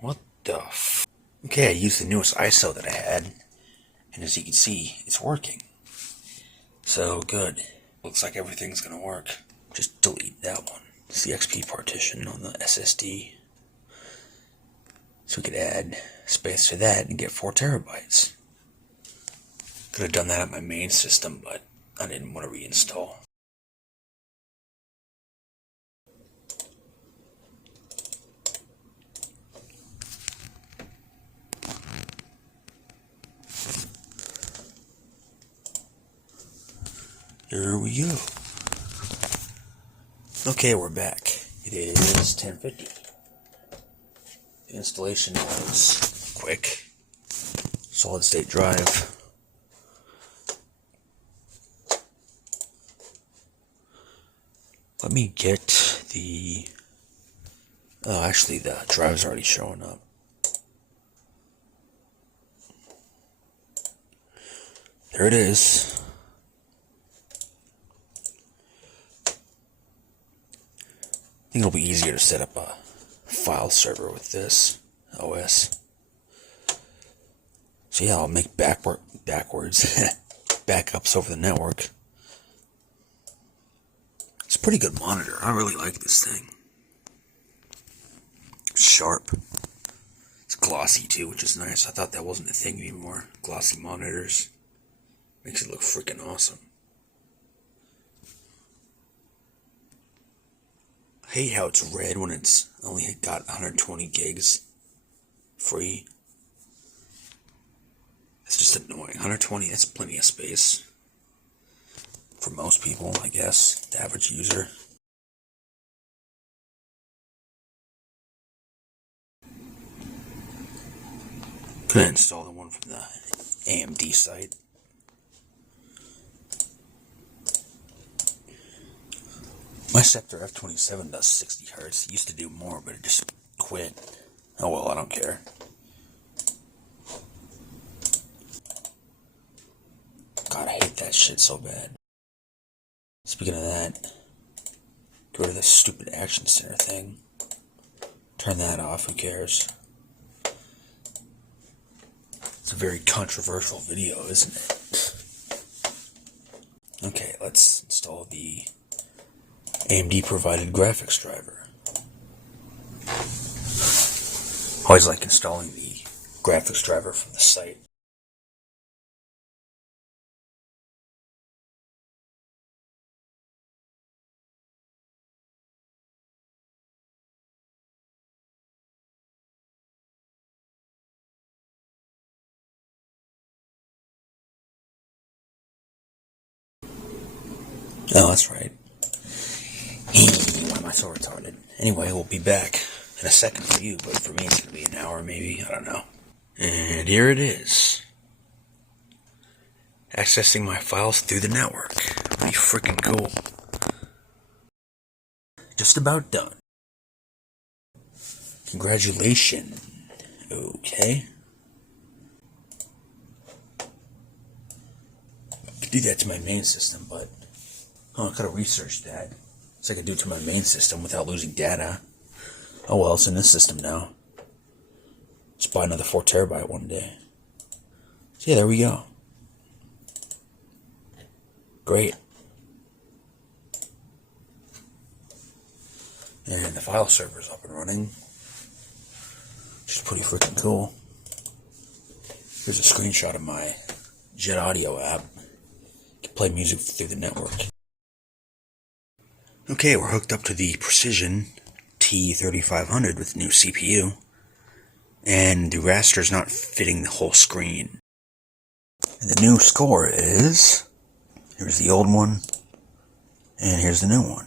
What the f... Okay, I used the newest ISO that I had, and as you can see, it's working. So, good. Looks like everything's gonna work. Just delete that one. It's the XP partition on the SSD. So we could add space to that and get 4 terabytes. Could have done that on my main system, but I didn't want to reinstall. Here we go. Okay, we're back. It is 10:50. The installation was quick. Solid state drive. Let me get the... Oh, actually the drive's already showing up. There it is. I think it'll be easier to set up a file server with this OS. So yeah, I'll make backwards backups over the network. It's a pretty good monitor. I really like this thing. It's sharp. It's glossy too, which is nice. I thought that wasn't a thing anymore. Glossy monitors. Makes it look freaking awesome. I hate how it's red when it's only got 120 gigs free. It's just annoying. 120, that's plenty of space. For most people, I guess. The average user. Could I install the one from the AMD site? My Scepter F27 does 60 Hz. It used to do more, but it just quit. Oh well, I don't care. God, I hate that shit so bad. Speaking of that, get rid of this stupid Action Center thing. Turn that off, who cares? It's a very controversial video, isn't it? Okay, let's install the AMD provided graphics driver. Always like installing the graphics driver from the site. Oh, that's right. Why am I so retarded? Anyway, we'll be back in a second for you, but for me it's going to be an hour maybe, I don't know. And here it is. Accessing my files through the network. Pretty freaking cool. Just about done. Congratulations. Okay. I could do that to my main system, but I could have researched that. So I could do it to my main system without losing data. Oh well, it's in this system now. Just buy another 4 terabyte one day. So yeah, there we go. Great. And the file server's up and running. Which is pretty freaking cool. Here's a screenshot of my Jet Audio app. You can play music through the network. Okay, we're hooked up to the Precision T3500 with new CPU. And the raster's not fitting the whole screen. And the new score is... Here's the old one. And here's the new one.